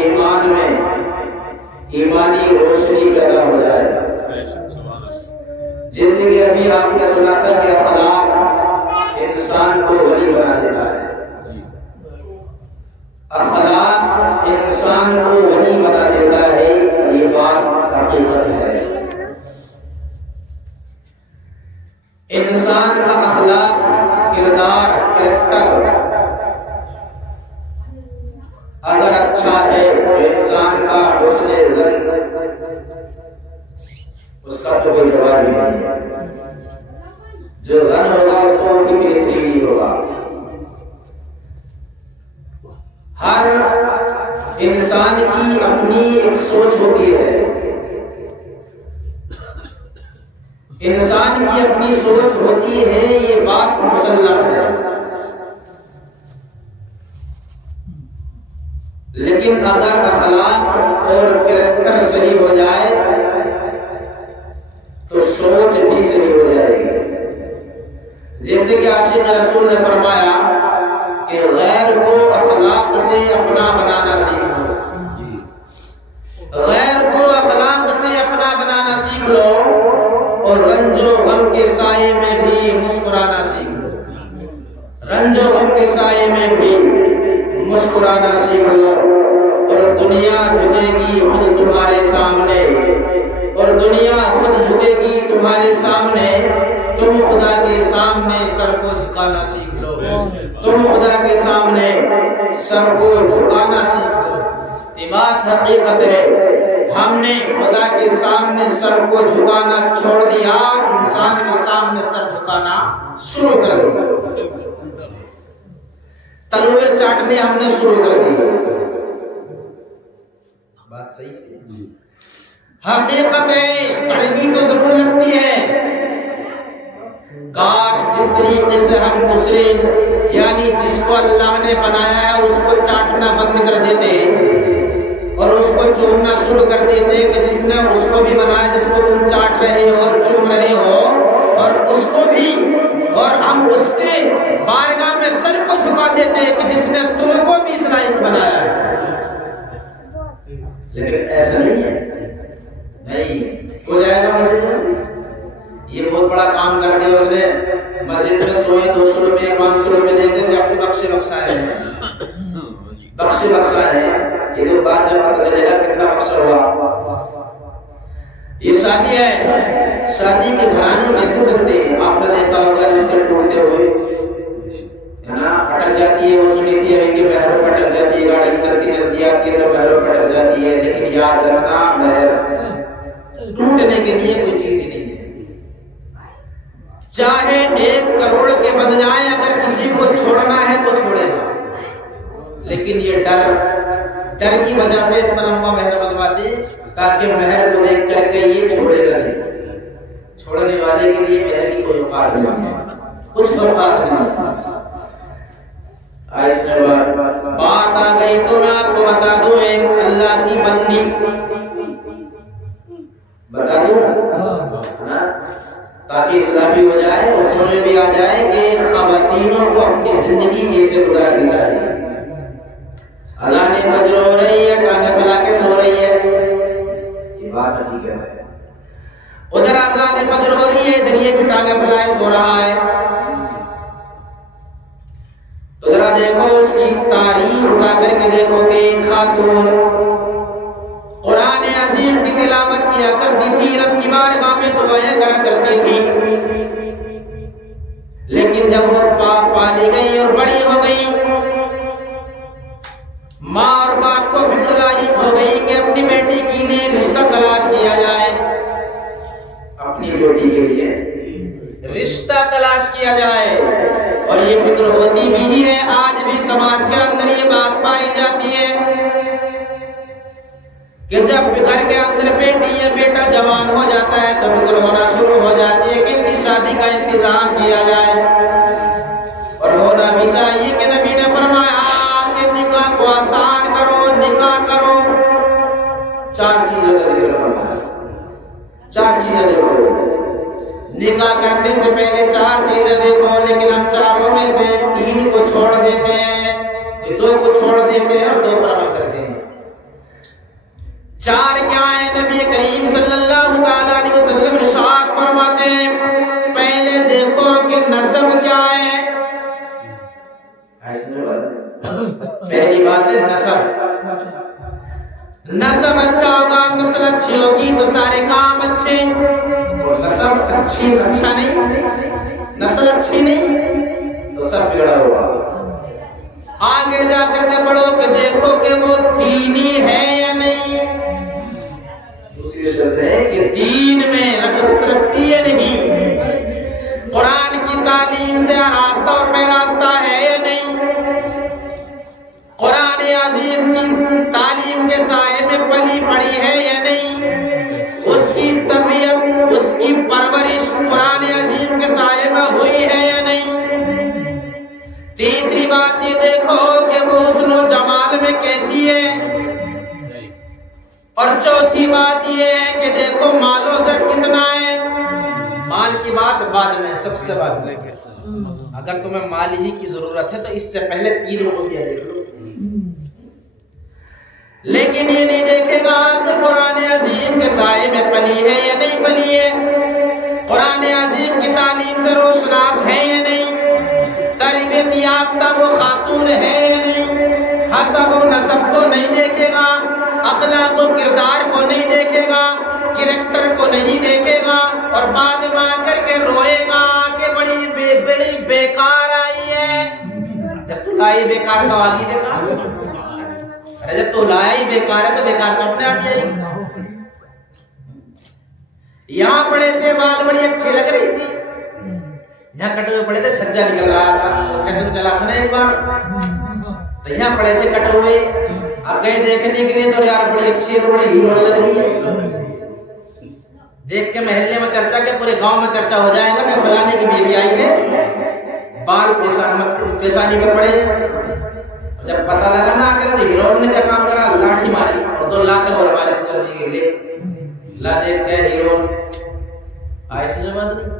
ایمان میں ایمانی روشنی پیدا ہو جائے. جیسے کہ ابھی آپ نے سنا تھا کہ اخلاق انسان کو ولی بنا دیتا ہے. اخلاق انسان کو ولی بنا دیتا ہے، یہ بات حقیقت ہے. انسان کا اخلاق، کردار، کریکٹر اگر اچھا ہے تو انسان کا حسن ظن اس کا تو کوئی جواب ہی نہیں ہے. جو ظن ہوگا اس کو بھی بہترین ہی ہوگا. ہر انسان کی اپنی ایک سوچ ہوتی ہے، انسان کی اپنی سوچ ہوتی ہے، یہ بات مسلم ہے. لیکن اگر اخلاق اور کریکٹر صحیح ہو جائے تو سوچ بھی صحیح ہو جائے گی. جیسے کہ عاشق رسول نے فرمایا کہ غیر کو اخلاق سے اپنا بنانا سیکھ لو. غیر کو اخلاق سے اپنا بنانا سیکھ لو اور رنج و غم کے سائے میں بھی مسکرانا سیکھ لو. رنج و غم کے سائے میں بھی مسکرانا سیکھ لو اور دنیا جھکے گی خود تمہارے سامنے، اور دنیا خود جھکے گی تمہارے سامنے. تم خدا کے سامنے سر کو جھکانا سیکھ لو. تم خدا کے سامنے سر کو جھکانا سیکھ لو. یہ بات حقیقت ہے. ہم نے خدا کے سامنے سر کو جھکانا چھوڑ دیا، انسان کے سامنے سر جھکانا شروع کر دیا. تلوے چاٹنے ہم نے شروع کر دی. بات صحیح ہے. حقیقت ہے کڑوی تو ضرور لگتی ہے. کاش جس طریقے سے ہم دوسرے یعنی جس کو اللہ نے بنایا ہے اس کو چاٹنا بند کر دیتے اور اس کو چومنا شروع کر دیتے کہ جس نے اس کو بھی بنایا، جس کو تم چاٹ رہے ہو اور چوم رہے ہو، اور اس کو بھی، اور ہم اس کے بارگاہ میں سر کو جھکا دیتے کہ جس نے تم کو بھی اس لائق بنایا ہے. لیکن ایسا نہیں ہے. نہیں ہو جائے گا. مسجد میں یہ بہت بڑا کام کر کے اس نے مسجد میں سوئے 200 روپے 500 روپے دے دیں کہ آپ کو بخشے بخشائے ہیں، بخشے بخشائے ہیں. یہ تو بعد میں پتہ چلے گا کتنا بخشا ہوا. یہ شادی ہے، شادی کے گھرانے کیسے چلتے ہیں آپ نے دیکھا ہوگا. رشتے ٹوٹتے ہوئے ہے نا، پھٹ جاتی ہے. وہ سنی تھی ہے کہ مہر پھٹ جاتی ہے، گاڑی چلتی چلتی آتی ہے تو مہر پھٹ جاتی ہے. لیکن یاد رکھنا مہر ٹوٹنے کے لیے کوئی چیز ہی نہیں ہے. چاہے 1 کروڑ کے بن جائے، اگر کسی کو چھوڑنا ہے تو چھوڑے گا. لیکن یہ ڈر کی وجہ سے اتنا لمبا مہر بنواتے تاکہ مہر کو دیکھ کر کے یہ چھوڑے گا نہیں. چھوڑنے والے کے لیے مہر کی کوئی اوقات نہیں ہے، کچھ اوقات نہیں. اس میں بات آ گئی تو میں آپ کو بتا دوں ایک اللہ کی بندی بتا دوں نا، تاکہ اسلامی ہو جائے اور سمجھ بھی آ جائے کہ خواتینوں کو اپنی زندگی کیسے گزارنی چاہیے. اذان فجر ہو رہی ہے، ٹانگیں پھیلا کے سو رہی ہے، یہ بات حقیقت ہے. ادھر اذان فجر ہو رہی ہے، ادھر یہ بھی ٹانگیں پھیلائے سو رہا ہے. تو ذرا دیکھو اس کی تاریخ اٹھا کر کے دیکھو کہ ایک خاتون قرآن عظیم کی تلاوت کیا کرتی تھی، رب کی بارگاہ میں دعائیں کرا کرتی تھی. لیکن جب وہ پالی گئی اور بڑی ہو گئی، ماں اور باپ کو فکر لاحق ہو گئی کہ اپنی بیٹی کے لیے رشتہ تلاش کیا جائے. اپنی بیٹی کے لیے رشتہ تلاش کیا جائے. اور یہ فکر ہوتی بھی ہے، آج بھی سماج کے اندر یہ بات پائی جاتی ہے کہ جب گھر کے اندر بیٹی یا بیٹا جوان ہو جاتا ہے تو فکر ہونا شروع ہو جاتی ہے کہ ان کی شادی کا انتظام کیا جائے. اور ہونا بھی چاہیے کہ نبی نے فرمایا کہ نکاح کو آسان کرو، نکاح کرو. 4 چیزوں کا ذکر فرمایا. 4 چیزیں دیکھو، نکاح کرنے سے پہلے 4 چیزیں دیکھو. لیکن ہم چاروں میں سے 3 کو چھوڑ دیتے ہیں، 2 کو چھوڑ دیتے ہیں اور 2 پر عمل کرتے ہیں. چار کیا ہے؟ نبی کریم صلی اللہ علیہ وسلم ارشاد فرماتے ہیں پہلے دیکھو کہ نسب کیا ہے. پہلی بات ہے نسب. نسب اچھا ہوگا، نسل اچھی ہوگی تو سارے کام اچھے. اور نسب اچھا نہیں، نسل اچھی نہیں تو سب بگڑا ہوا. آگے جا کر کے پڑھو کہ دیکھو کہ وہ دینی ہے یا نہیں. دوسری شرط ہے کہ دین میں رغبت رکھتی ہے نہیں، قرآن کی تعلیم سے آراستہ اور پیراستہ ہے یا نہیں، قرآن عظیم کی تعلیم کے سائے میں پلی پڑی ہے یا نہیں، اس کی تربیت اس کی پرورش قرآن عظیم کے سائے میں ہوئی ہے یا نہیں. تیسری بات یہ دیکھو کہ وہ حسن و جمال میں کیسی ہے. اور چوتھی بات یہ ہے کہ دیکھو مال و زر کتنا ہے. مال کی بات بعد میں، سب سے بعد میں. اگر تمہیں مال ہی کی ضرورت ہے تو اس سے پہلے 3 روپیہ دیکھ لو. لیکن یہ نہیں دیکھے گا کہ قرآن عظیم کے سائے میں پلی ہے یا نہیں پلی ہے، قرآن عظیم کی تعلیم سے روشناس ہے یا نہیں، تربیت یافتہ وہ خاتون ہے یا نہیں. حسب و نسب کو نہیں دیکھے گا، اخلاق و کردار کو نہیں دیکھے گا، کریکٹر کو نہیں دیکھے گا، اور بعد میں آ کر کے روئے گا کہ بڑی بیکار آئی ہے. جب تو لائی بیکار تو آگی بیکار. ارے جب تو لایا ہی بیکار ہے تو بیکار تو اپنے آپ ہی آئی. یہاں پڑے تھے بال بڑی اچھی لگ رہی تھی، یہاں کٹے ہوئے پڑے تھے چھجا نکل رہا تھا، فیشن چلا تھا نا ایک بار. تو یہاں پڑے تھے کٹے ہوئے، اب گئے دیکھنے کے لیے تو یار بڑی اچھی ہے تو بڑی ہیرو لگ رہی ہے. دیکھ کے محلے میں چرچا کے پورے گاؤں میں چرچا ہو جائے گا کہ فلانے کی بیوی آئی ہے، بال پیشانی پہ پڑے. جب پتہ لگا نا کہ اسے ہیرو نے کیا کام کرا، لاٹھی ماری اور 2 لاکھ اور ہمارے سسر جی کے لیے لا دیکھ کے ہیرو آئے سے جماعت نہیں.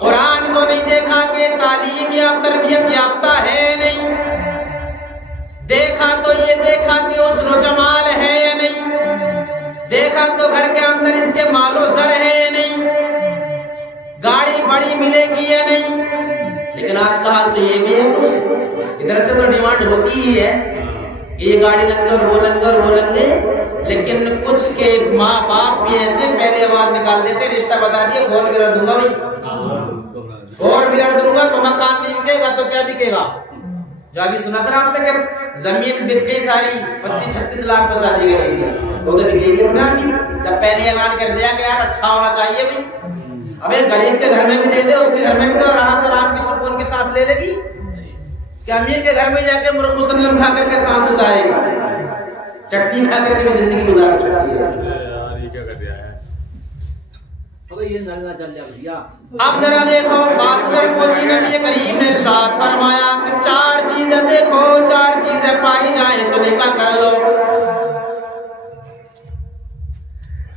قرآن کو نہیں دیکھا کہ تعلیم یا تربیت یافتہ ہے نہیں، دیکھا تو یہ دیکھا کہ حسن و جمال ہے یا نہیں، دیکھا تو گھر کے اندر اس کے مال و زر ہے یا نہیں، گاڑی بڑی ملے گی یا نہیں. لیکن آج کا حال تو یہ بھی ہے، کچھ ادھر سے تو ڈیمانڈ ہوتی ہی ہے کہ یہ گاڑی لیں گے اور وہ لیں گے اور وہ لیں گے. لیکن کچھ کے ماں باپ بھی ایسے پہلے آواز نکال دیتے، رشتہ بتا دیے 4 ویلر دوں گا بھائی، 4 ویلر دوں گا تو مکان نہیں بکے گا تو کیا بکے گا. جو ابھی سنا تھا نا آپ نے کہ زمین بک گئی ساری 25-36 لاکھ پہ شادی کری تھی، وہ تو بکے گی نا. جب پہلے اعلان کر دیا کہ یار اچھا ہونا چاہیے بھائی، ابے غریب کے گھر میں بھی دے دے، اس کے گھر میں بھی تو راحت اور آرام کی سکون کی سانس لے لے گی. کہ امیر کے گھر میں جا کے مرغ مسلم کھا کر کے سانس اسائے گی، چٹنی کھا کر کے بھی زندگی گزار سکتی ہے. یہ کیا کر دیا ہے. اب ذرا دیکھو بات ادھر پہنچی. نبی کریم نے ارشاد فرمایا کہ 4 چیزیں دیکھو، 4 چیزیں پائی جائیں تو نکاح کر لو.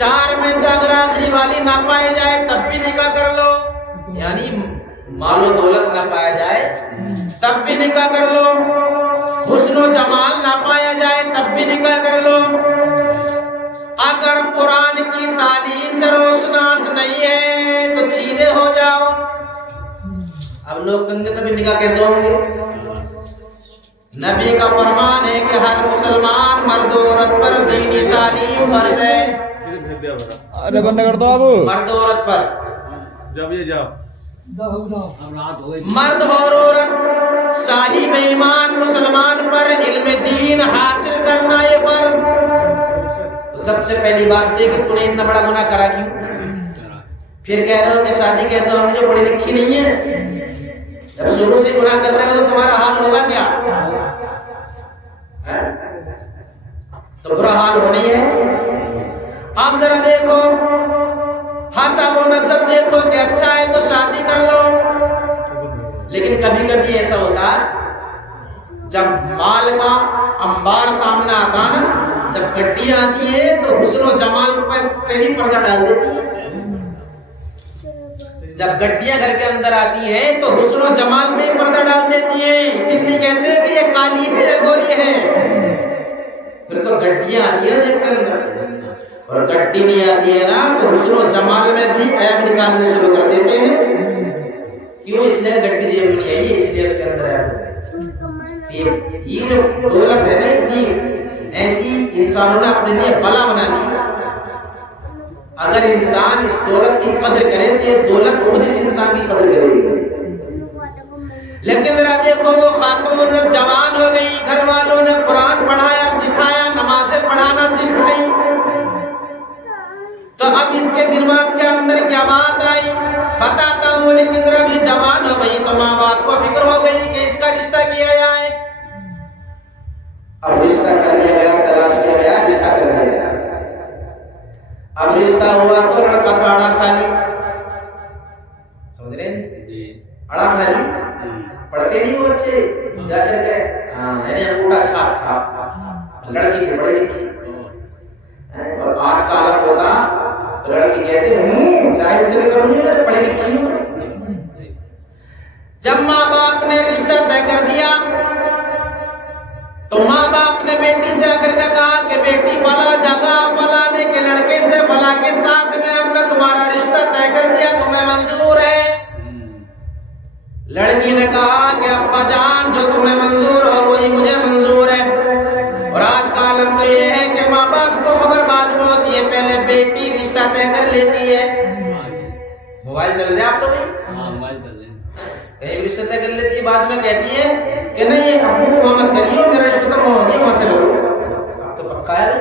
4 میں سے اگر آخری والی نہ پائی جائے تب بھی نکاح کر لو. یعنی مال و دولت نہ پایا جائے تب بھی نکاح کر لو، حسن و جمال نہ پایا جائے تب بھی نکاح کر لو. اگر قرآن کی تعلیم سے روشناس نہیں ہے تو چھیدے ہو جاؤ. اب لوگ کہیں تو بھی نکاح کیسے ہوں گے؟ نبی کا فرمان ہے کہ ہر مسلمان مرد و عورت پر دینی تعلیم فرض ہے. ارے بند کر دو اب. مرد و عورت پر، جب یہ جاؤ مرد اور عورت صاحب ایمان مسلمان پر علم دین حاصل کرنا یہ فرض. سب سے پہلی بات یہ کہ تم نے اتنا بڑا گناہ کرا کیوں؟ پھر کہہ رہے ہو کہ شادی کیسے ہوگی جو پڑھی لکھی نہیں ہے؟ جب شروع سے گناہ کر رہے ہو تو تمہارا حال ہوگا کیا؟ تو برا حال ہو نہیں ہے. اب ذرا دیکھو حسب و نسب دیکھو کہ اچھا ہے تو شادی کر لو. لیکن کبھی کبھی ایسا ہوتا جب مال کا انبار سامنے آتا نا، جب گڈیاں آتی ہیں تو حسن و جمال پہ بھی پردہ ڈال دیتی ہیں. جب گڈیاں گھر کے اندر آتی ہیں تو حسن و جمال پہ پردہ ڈال دیتی ہیں. پھر نہیں کہتے کہ یہ کالی ہے یا گوری ہے، پھر تو گڈیاں آتی ہے جب کے اندر، اور گڈی نہیں آتی ہے نا تو حسن و جمال میں بھی عیب نکالنے شروع کر دیتے ہیں. کیوں؟ اس لیے گڈی جیب میں نہیں آئی، اس لیے اس کے اندر عیب ہے. یہ جو دولت ہے نا اتنی ایسی انسانوں نے اپنے لیے بلا بنا لی. اگر انسان اس دولت کی قدر کرے تو یہ دولت خود اس انسان کی قدر کرے گی. لیکن ذرا دیکھو وہ خاتون جوان ہو گئی، گھر والوں نے قرآن پڑھایا سکھایا، نمازیں پڑھانا سکھائی، تو اب اس کے دماغ کے اندر کیا بات آئی بتاتا ہوں. لیکن ذرا بھی جوان ہو گئی تو ماں باپ کو فکر ہو گئی کہ اس کا رشتہ کیا جائے. اب رشتہ کر لیا گیا، تلاش کیا گیا، رشتہ کر دیا گیا. اب رشتہ ہوا تو لڑکا تو اڑا کھا لی. سمجھ رہے ہیں؟ اڑا کھا لی. پڑھتے نہیں وہ بچے جا کر کے یعنی انگوٹھا چھاپ تھا. لڑکی تھی پڑھی لکھی، اور آج کا عالم ہوتا تو لڑکی کہتے ہوں ظاہر سے بھی کروں گی پڑھی لکھی ہوں. جب ماں باپ نے رشتہ طے کر دیا تو ماں باپ نے بیٹی سے اگر کہا کہ بیٹی فلاں جگہ فلانے کے لڑکے سے فلاں کے ساتھ میں ہم نے تمہارا رشتہ طے کر دیا، تمہیں منظور ہے؟ لڑکی نے کہا کہ ابا جان جو تمہیں منظور ہو وہی مجھے منظور ہے. اور آج کا عالم تو یہ ہے کہ ماں باپ کو خبر بعد میں ہوتی ہے، پہلے بیٹی رشتہ طے کر لیتی ہے. موبائل چل رہے آپ تو بھائی؟ ہاں موبائل چل رہے ہیں. کہیں رشتہ طے کر لیتی ہے، بعد میں کہتی ہے کہ نہیں ابو وہاں مت کریو، میرا رشتہ تو وہاں سے کرو. اب تو پکا ہے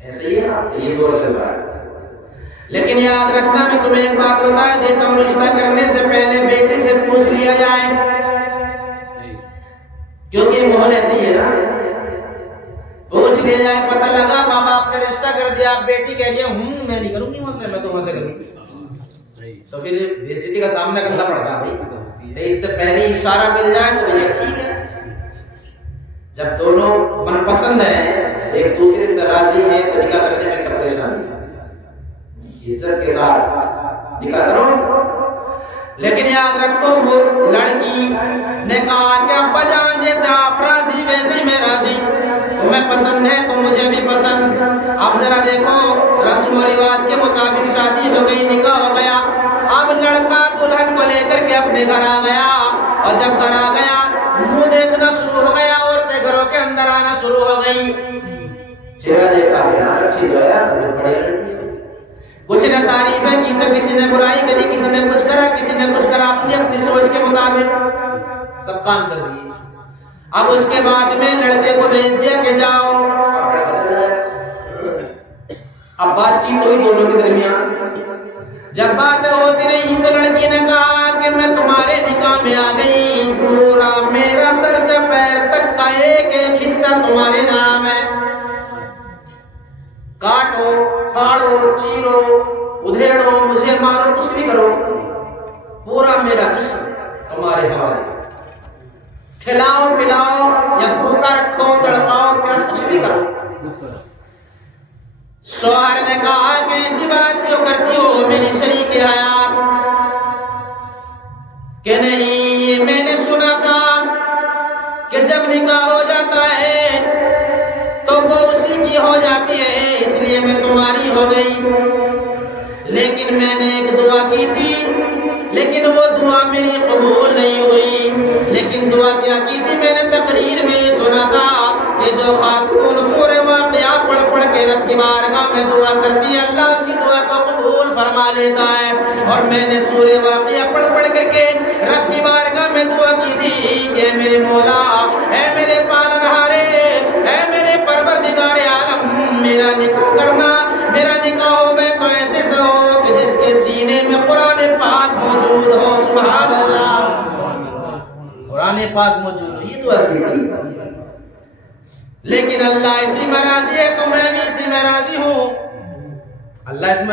ایسے ہی ہے، یہ دور چل رہا ہے. لیکن یاد رکھنا میں تمہیں ایک بات بتا دیتا ہوں، رشتہ کرنے سے پہلے بیٹی سے پوچھ لیا جائے، کیونکہ ماحول ایسے ہی ہے نا. پوچھ لیا جائے، پتہ لگا ماں باپ نے رشتہ کر دیا، اب بیٹی کہہ رہی ہے میں نہیں کروں گی وہاں سے، میں تو وہاں سے کروں گی، تو پھر بے عزتی کا سامنا کرنا پڑتا ہے بھائی. تو اس سے پہلے اشارہ مل جائے تو بھائی ٹھیک ہے. جب دونوں من پسند ہیں، ایک دوسرے سے راضی ہیں، تو نکاح کرنے میں کیا پریشانی ہے؟ عزت کے ساتھ نکاح کرو. لیکن یاد رکھو وہ لڑکی نے کہا کہ ابا جان جیسے آپ راضی ویسے ہی میں راضی، تمہیں پسند ہے تو مجھے بھی پسند. اب ذرا دیکھو رسم و رواج کے مطابق شادی ہو گئی، نکاح ہو گیا. اب لڑکا دلہن کو لے کر کے اپنے گھر آ گیا، اور جب گھر آ گیا منہ دیکھنا شروع ہو گیا، عورتیں گھروں کے اندر آنا شروع ہو گئی. چہرہ دیکھا گیا، اچھی جو ہے بہت بڑھیا لڑکی ہے. کچھ نے تعریفیں کی تو کسی نے برائی کری، کسی نے کچھ کرا، کسی نے کچھ کرا، اپنی سوچ کے مطابق سب کام کر دیے. اب اس کے بعد میں لڑکے کو بھیج دیا کہ جاؤ. اب بات چیت ہوئی دونوں کے درمیان. جب بات ہوتی رہی تو لڑکی نے کہا کہ میں تمہارے نکاح میں آ گئی، پورا میرا سر سے پیر تک کا ایک ایک حصہ تمہارے نام ہے. کاٹو پھاڑو چیرو ادھیڑو مجھے مارو کچھ بھی کرو، پورا میرا جسم تمہارے حوالے. کھلاؤ پلاؤ یا بھوکا رکھو، تڑپاؤ، پیاس، کچھ بھی کرو. شوہر نے کہا کہ ایسی بات کیوں کرتی ہو میری شریک حیات؟ کہ نہیں میں نے سنا تھا کہ جب نکاح ہو جاتا ہے تو وہ اسی کی ہو جاتی ہے، اس لیے میں تمہاری ہو گئی. لیکن میں نے ایک دعا کی تھی، لیکن وہ دعا میری قبول نہیں ہوئی. لیکن دعا کیا کی تھی؟ میں نے تقریر میں یہ سنا تھا کہ جو خاتون سورہ واقعہ پڑھ پڑھ کے رب کی بارگاہ میں دعا کرتی ہے، اللہ اس کی دعا کو قبول فرما لیتا ہے. اور میں نے سورہ واقعہ پڑھ پڑھ کر کے رب کی بارگاہ میں دعا کی تھی کہ میرے مولا، اے میرے پالنہارے، اے میرے پروردگار عالم، میرا نکاح کرنا، میرا نکاح ہو میں تو ایسے سے ہو کہ جس کے سینے میں قرآن پاک موجود ہو. سبحان اللہ، قرآن پاک موجود ہو. یہ دعا کی تھی. لیکن اللہ اسی میں راضی ہے تو میں بھی اسی میں راضی ہوں. اللہ اس میں